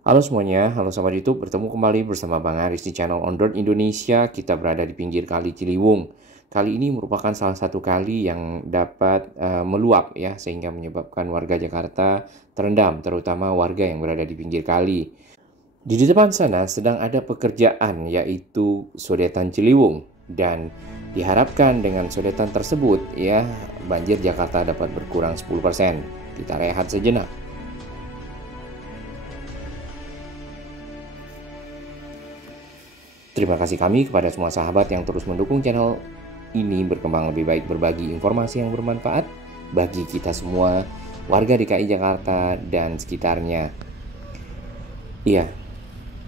Halo semuanya, halo Sobat YouTube, bertemu kembali bersama Bang Aris di channel On Road Indonesia. Kita berada di pinggir Kali Ciliwung. Kali ini merupakan salah satu kali yang dapat meluap ya, sehingga menyebabkan warga Jakarta terendam, terutama warga yang berada di pinggir kali. Di depan sana sedang ada pekerjaan yaitu sodetan Ciliwung, dan diharapkan dengan sodetan tersebut ya, banjir Jakarta dapat berkurang 10%. Kita rehat sejenak. Terima kasih kami kepada semua sahabat yang terus mendukung channel ini berkembang lebih baik, berbagi informasi yang bermanfaat bagi kita semua, warga DKI Jakarta dan sekitarnya. Iya,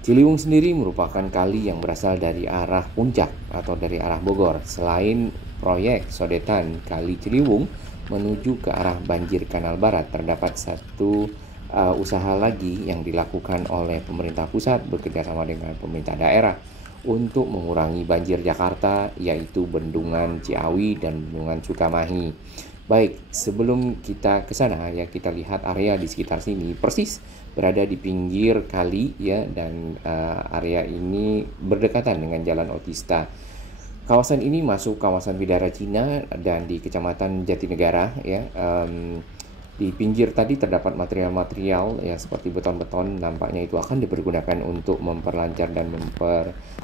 Ciliwung sendiri merupakan kali yang berasal dari arah puncak atau dari arah Bogor. Selain proyek sodetan Kali Ciliwung menuju ke arah banjir Kanal Barat, terdapat satu usaha lagi yang dilakukan oleh pemerintah pusat bekerjasama dengan pemerintah daerah untuk mengurangi banjir Jakarta, yaitu Bendungan Ciawi dan Bendungan Sukamahi. Baik, sebelum kita ke sana ya, kita lihat area di sekitar sini persis berada di pinggir kali ya, dan area ini berdekatan dengan Jalan Otista. Kawasan ini masuk kawasan Bidara Cina dan di Kecamatan Jatinegara ya. Di pinggir tadi terdapat material-material ya seperti beton-beton, nampaknya itu akan dipergunakan untuk memperlancar dan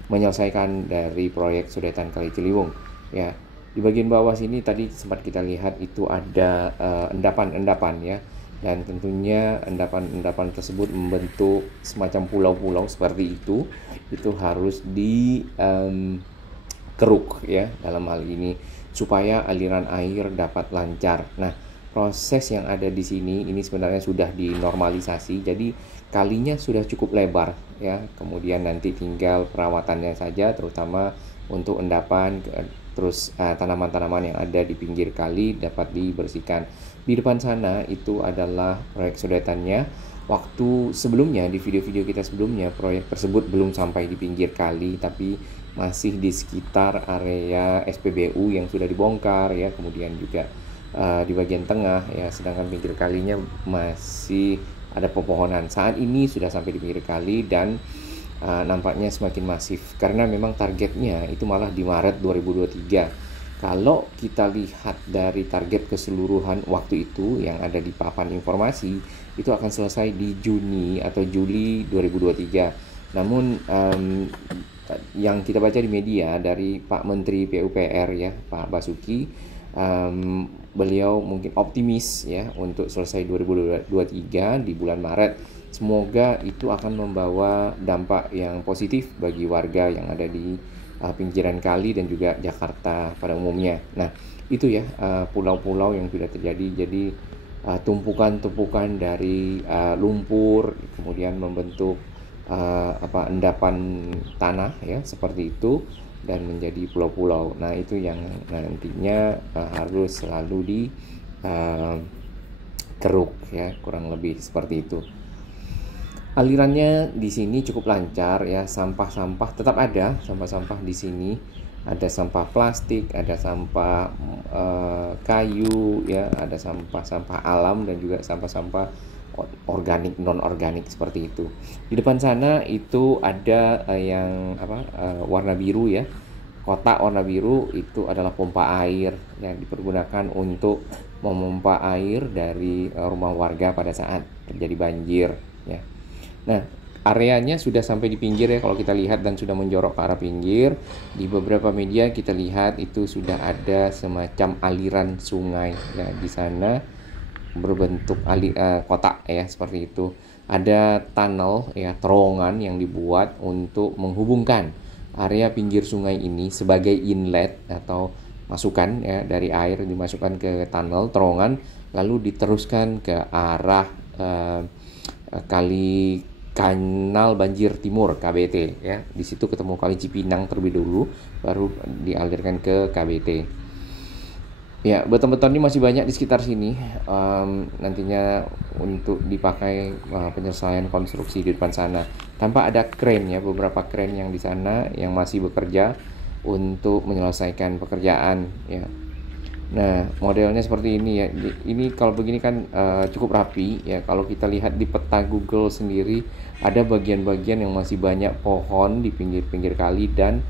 menyelesaikan dari proyek sodetan Kali Ciliwung ya. Di bagian bawah sini tadi sempat kita lihat itu ada endapan-endapan ya, dan tentunya endapan-endapan tersebut membentuk semacam pulau-pulau seperti itu harus keruk ya dalam hal ini supaya aliran air dapat lancar. Nah, proses yang ada di sini ini sebenarnya sudah dinormalisasi, jadi kalinya sudah cukup lebar ya. Kemudian nanti tinggal perawatannya saja, terutama untuk endapan, terus tanaman-tanaman yang ada di pinggir kali dapat dibersihkan. Di depan sana itu adalah proyek sodetannya. Waktu sebelumnya, di video-video kita sebelumnya, proyek tersebut belum sampai di pinggir kali, tapi masih di sekitar area SPBU yang sudah dibongkar ya, kemudian juga di bagian tengah ya, sedangkan pinggir kalinya masih ada pepohonan. Saat ini sudah sampai di pinggir kali dan nampaknya semakin masif karena memang targetnya itu malah di Maret 2023. Kalau kita lihat dari target keseluruhan waktu itu yang ada di papan informasi, itu akan selesai di Juni atau Juli 2023. Namun yang kita baca di media dari Pak Menteri PUPR ya, Pak Basuki, beliau mungkin optimis ya untuk selesai 2023 di bulan Maret. Semoga itu akan membawa dampak yang positif bagi warga yang ada di pinggiran kali dan juga Jakarta pada umumnya. Nah, itu ya pulau-pulau yang sudah terjadi. Jadi tumpukan-tumpukan dari lumpur kemudian membentuk endapan tanah ya seperti itu dan menjadi pulau-pulau. Nah, itu yang nantinya harus selalu di keruk ya, kurang lebih seperti itu. Alirannya di sini cukup lancar ya, sampah-sampah tetap ada, sampah-sampah di sini. Ada sampah plastik, ada sampah kayu ya, ada sampah-sampah alam dan juga sampah-sampah organik, non organik seperti itu. Di depan sana itu ada warna biru ya. Kotak warna biru itu adalah pompa air yang dipergunakan untuk memompa air dari rumah warga pada saat terjadi banjir ya. Nah, areanya sudah sampai di pinggir ya kalau kita lihat, dan sudah menjorok ke arah pinggir. Di beberapa media kita lihat itu sudah ada semacam aliran sungai ya di sana berbentuk kotak ya seperti itu. Ada tunnel ya, terowongan yang dibuat untuk menghubungkan area pinggir sungai ini sebagai inlet atau masukan ya dari air, dimasukkan ke tunnel terowongan lalu diteruskan ke arah kali Kanal Banjir Timur KBT ya. Di situ ketemu Kali Cipinang terlebih dulu, baru dialirkan ke KBT. Ya, beton-beton ini masih banyak di sekitar sini. Nantinya untuk dipakai penyelesaian konstruksi di depan sana. Tanpa ada kren ya, beberapa kren yang di sana yang masih bekerja untuk menyelesaikan pekerjaan ya. Nah, modelnya seperti ini ya. Ini kalau begini kan cukup rapi ya. Kalau kita lihat di peta Google sendiri, ada bagian-bagian yang masih banyak pohon di pinggir-pinggir kali, dan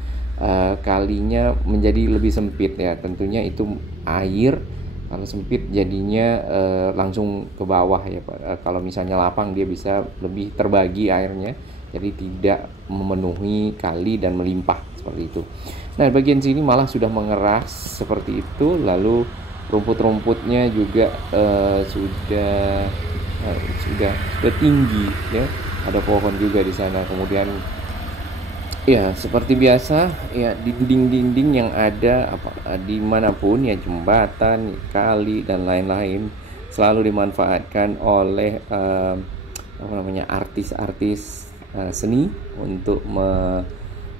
kalinya menjadi lebih sempit ya. Tentunya itu air kalau sempit jadinya langsung ke bawah ya Pak. Kalau misalnya lapang dia bisa lebih terbagi airnya, jadi tidak memenuhi kali dan melimpah seperti itu. Nah, bagian sini malah sudah mengeras seperti itu, lalu rumput-rumputnya juga sudah tinggi ya. Ada pohon juga di sana. Kemudian ya seperti biasa ya, di dinding-dinding yang ada dimanapun ya, jembatan, kali dan lain-lain selalu dimanfaatkan oleh artis-artis seni untuk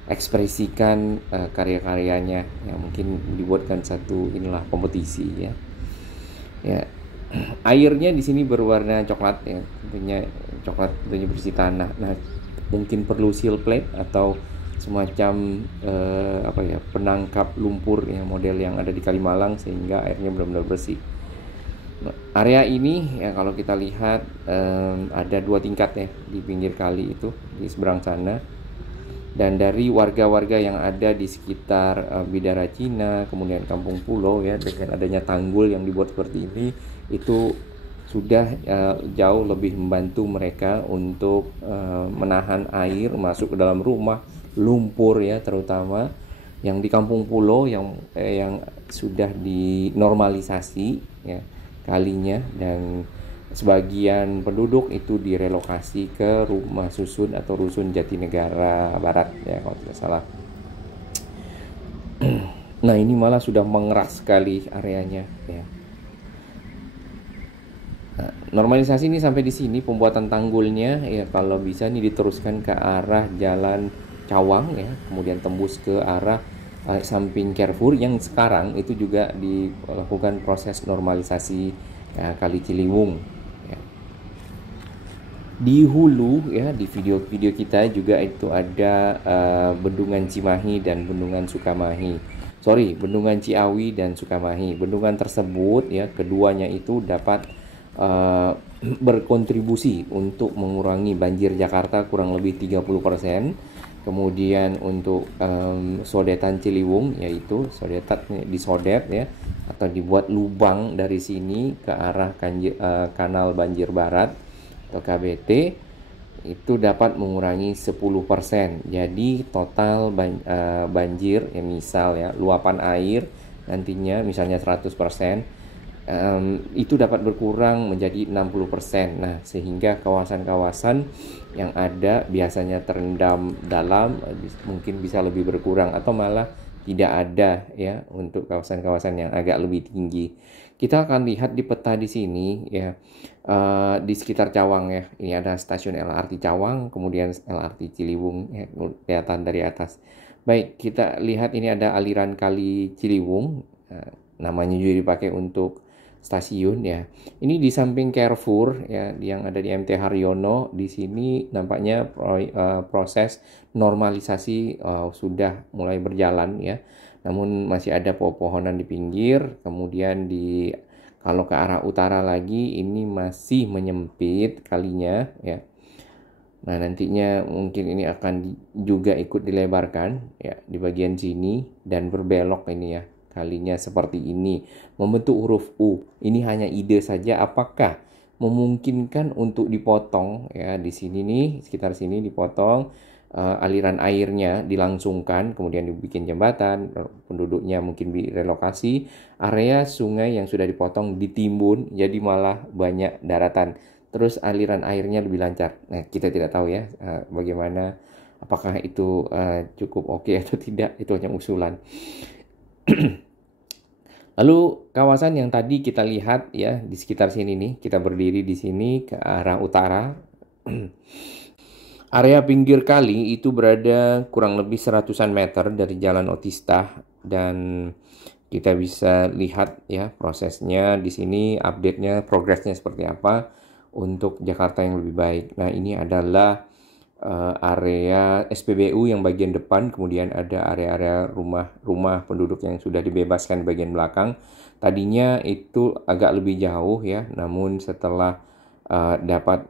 ekspresikan karya-karyanya, ya mungkin dibuatkan satu inilah kompetisi ya. Ya, airnya di sini berwarna coklat ya, tentunya coklat, tentunya bersih tanah. Nah, mungkin perlu seal plate atau semacam penangkap lumpur ya, model yang ada di Kalimalang, sehingga airnya benar-benar bersih. Nah, area ini ya kalau kita lihat ada 2 tingkat ya di pinggir kali itu di seberang sana. Dan dari warga-warga yang ada di sekitar Bidara Cina, kemudian Kampung Pulau ya, dengan adanya tanggul yang dibuat seperti ini, itu sudah jauh lebih membantu mereka untuk menahan air masuk ke dalam rumah, lumpur ya, terutama yang di Kampung Pulau yang sudah dinormalisasi ya kalinya, dan sebagian penduduk itu direlokasi ke rumah susun atau rusun Jatinegara Barat ya kalau tidak salah. Nah, ini malah sudah mengeras sekali areanya ya. Nah, normalisasi ini sampai di sini pembuatan tanggulnya ya, kalau bisa ini diteruskan ke arah Jalan Cawang ya, kemudian tembus ke arah samping Carrefour yang sekarang itu juga dilakukan proses normalisasi ya, Kali Ciliwung. Di hulu ya, di video-video kita juga itu ada Bendungan Cimahi dan Bendungan Sukamahi. Bendungan Ciawi dan Sukamahi. Bendungan tersebut ya, keduanya itu dapat berkontribusi untuk mengurangi banjir Jakarta kurang lebih 30%. Kemudian untuk sodetan Ciliwung, yaitu disodet ya, atau dibuat lubang dari sini ke arah kanal banjir barat atau KBT, itu dapat mengurangi 10%. Jadi total banjir ya, misal ya luapan air nantinya misalnya 100%, itu dapat berkurang menjadi 60%. Nah, sehingga kawasan-kawasan yang ada biasanya terendam dalam mungkin bisa lebih berkurang atau malah tidak ada ya untuk kawasan-kawasan yang agak lebih tinggi. Kita akan lihat di peta di sini ya, di sekitar Cawang ya. Ini ada stasiun LRT Cawang, kemudian LRT Ciliwung ya, kelihatan dari atas. Baik, kita lihat ini ada aliran Kali Ciliwung. Namanya juga dipakai untuk stasiun ya. Ini di samping Carrefour ya, yang ada di MT Haryono. Di sini nampaknya proses normalisasi sudah mulai berjalan ya. Namun masih ada pepohonan di pinggir. Kemudian kalau ke arah utara lagi ini masih menyempit kalinya ya. Nah, nantinya mungkin ini akan juga ikut dilebarkan ya di bagian sini dan berbelok ini ya. Kalinya seperti ini membentuk huruf U. Ini hanya ide saja, apakah memungkinkan untuk dipotong ya di sini nih, sekitar sini dipotong, aliran airnya dilangsungkan, kemudian dibikin jembatan, penduduknya mungkin direlokasi, area sungai yang sudah dipotong ditimbun jadi malah banyak daratan, terus aliran airnya lebih lancar. Nah, kita tidak tahu ya bagaimana, apakah itu cukup oke atau tidak, itu hanya usulan. Lalu kawasan yang tadi kita lihat ya di sekitar sini nih, kita berdiri di sini ke arah utara. Area pinggir kali itu berada kurang lebih 100-an meter dari Jalan Otista, dan kita bisa lihat ya prosesnya di sini, update-nya, progresnya seperti apa untuk Jakarta yang lebih baik. Nah, ini adalah area SPBU yang bagian depan, kemudian ada area-area rumah penduduk yang sudah dibebaskan bagian belakang. Tadinya itu agak lebih jauh ya, namun setelah dapat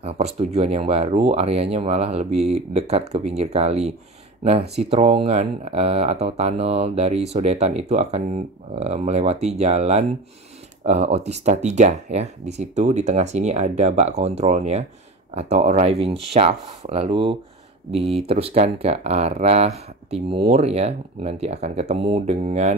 persetujuan yang baru, areanya malah lebih dekat ke pinggir kali. Nah, si terowongan atau tunnel dari Sodetan itu akan melewati jalan Otista 3 ya. Di situ di tengah sini ada bak kontrolnya atau arriving shaft, lalu diteruskan ke arah timur ya. Nanti akan ketemu dengan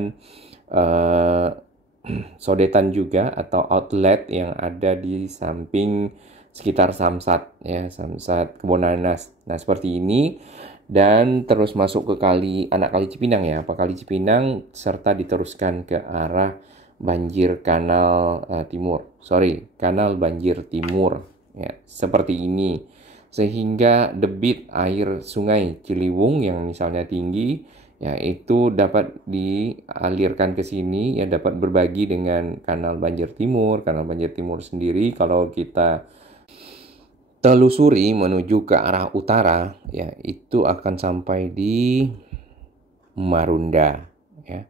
Sodetan juga atau outlet yang ada di samping sekitar Samsat ya, Samsat Kebonanas. Nah, seperti ini dan terus masuk ke anak kali Cipinang ya, apa kali Cipinang serta diteruskan ke arah banjir kanal kanal banjir timur ya, seperti ini. Sehingga debit air sungai Ciliwung yang misalnya tinggi ya itu dapat dialirkan ke sini ya, dapat berbagi dengan kanal banjir timur. Kanal banjir timur sendiri kalau kita telusuri menuju ke arah utara ya, itu akan sampai di Marunda ya.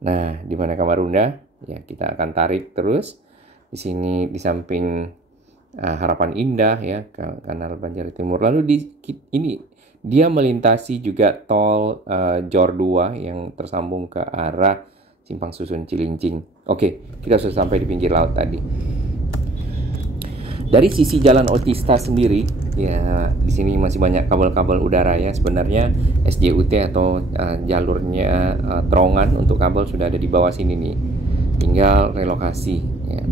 Nah, di mana Marunda? Ya, kita akan tarik terus di sini di samping Harapan Indah ya, kanal banjir timur. Lalu ini dia melintasi juga tol Jor 2 yang tersambung ke arah Simpang Susun Cilincing. Oke, kita sudah sampai di pinggir laut tadi. Dari sisi jalan Otista sendiri, ya di sini masih banyak kabel-kabel udara ya. Sebenarnya SJUT atau jalurnya terowongan untuk kabel sudah ada di bawah sini nih. Tinggal relokasi. Ya.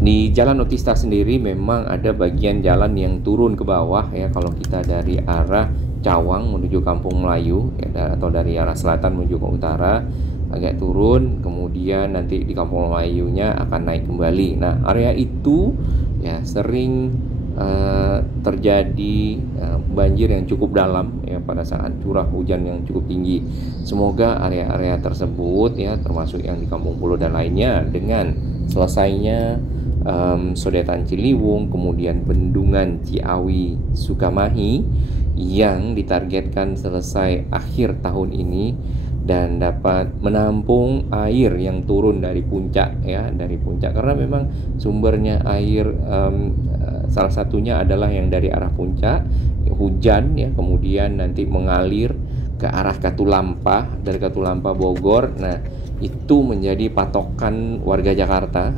Di jalan Otista sendiri memang ada bagian jalan yang turun ke bawah ya. Kalau kita dari arah Cawang menuju Kampung Melayu ya, atau dari arah selatan menuju ke utara, agak turun, kemudian nanti di Kampung Melayunya akan naik kembali. Nah, area itu ya sering terjadi banjir yang cukup dalam ya pada saat curah hujan yang cukup tinggi. Semoga area-area tersebut ya, termasuk yang di Kampung Pulo dan lainnya, dengan selesainya Sodetan Ciliwung, kemudian Bendungan Ciawi Sukamahi yang ditargetkan selesai akhir tahun ini dan dapat menampung air yang turun dari puncak ya, dari puncak, karena memang sumbernya air salah satunya adalah yang dari arah puncak hujan ya, kemudian nanti mengalir ke arah Katulampa, dari Katulampa Bogor. Nah, itu menjadi patokan warga Jakarta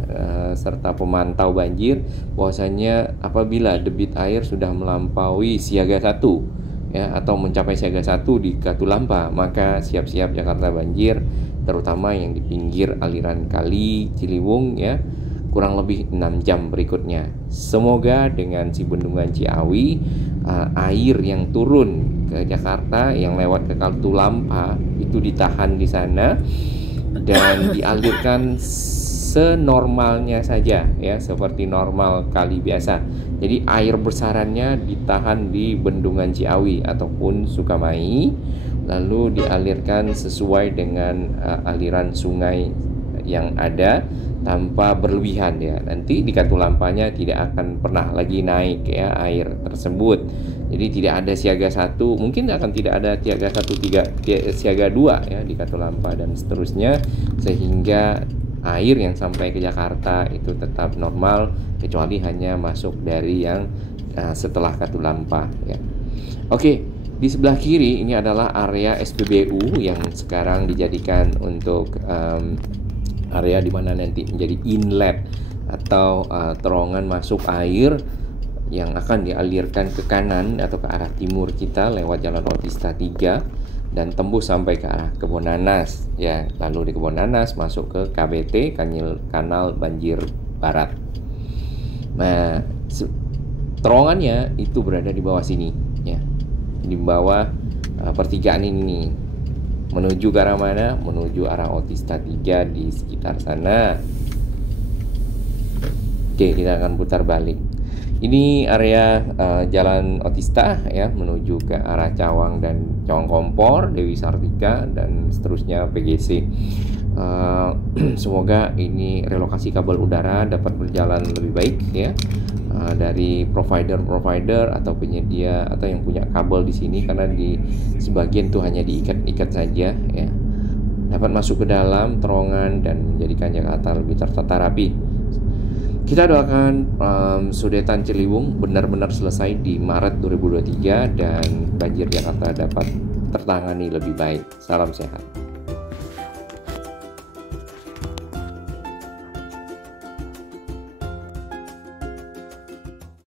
serta pemantau banjir bahwasanya apabila debit air sudah melampaui siaga 1 ya, atau mencapai siaga 1 di Katulampa, maka siap-siap Jakarta banjir, terutama yang di pinggir aliran kali Ciliwung ya, kurang lebih 6 jam berikutnya. Semoga dengan si Bendungan Ciawi, air yang turun ke Jakarta yang lewat ke Katulampa itu ditahan di sana dan dialirkan senormalnya saja ya, seperti normal kali biasa. Jadi air besarannya ditahan di Bendungan Ciawi ataupun Sukamahi, lalu dialirkan sesuai dengan aliran sungai yang ada tanpa berlebihan ya. Nanti di Katulampanya tidak akan pernah lagi naik ya air tersebut. Jadi tidak ada siaga 1, mungkin akan tidak ada siaga 2 ya di Katulampa dan seterusnya, sehingga air yang sampai ke Jakarta itu tetap normal, kecuali hanya masuk dari yang setelah Katulampa ya. Oke, di sebelah kiri ini adalah area SPBU yang sekarang dijadikan untuk area di mana nanti menjadi inlet atau terowongan masuk air yang akan dialirkan ke kanan atau ke arah timur kita lewat jalan Otista 3 dan tembus sampai ke arah Kebonanas ya. Lalu di Kebonanas masuk ke KBT, Kanal Banjir Barat. Nah, terowongannya itu berada di bawah sini ya, di bawah pertigaan ini. Menuju ke arah mana? Menuju arah Otista 3 di sekitar sana. Oke, kita akan putar balik. Ini area jalan Otista ya, menuju ke arah Cawang dan Cawang Kompor, Dewi Sartika dan seterusnya PGC. Semoga ini relokasi kabel udara dapat berjalan lebih baik ya, dari provider atau penyedia atau yang punya kabel di sini, karena di sebagian tuh hanya diikat-ikat saja ya, dapat masuk ke dalam terowongan dan menjadikan Jakarta lebih tertata rapi. Kita doakan Sudetan Ciliwung benar-benar selesai di Maret 2023 dan banjir Jakarta dapat tertangani lebih baik. Salam sehat.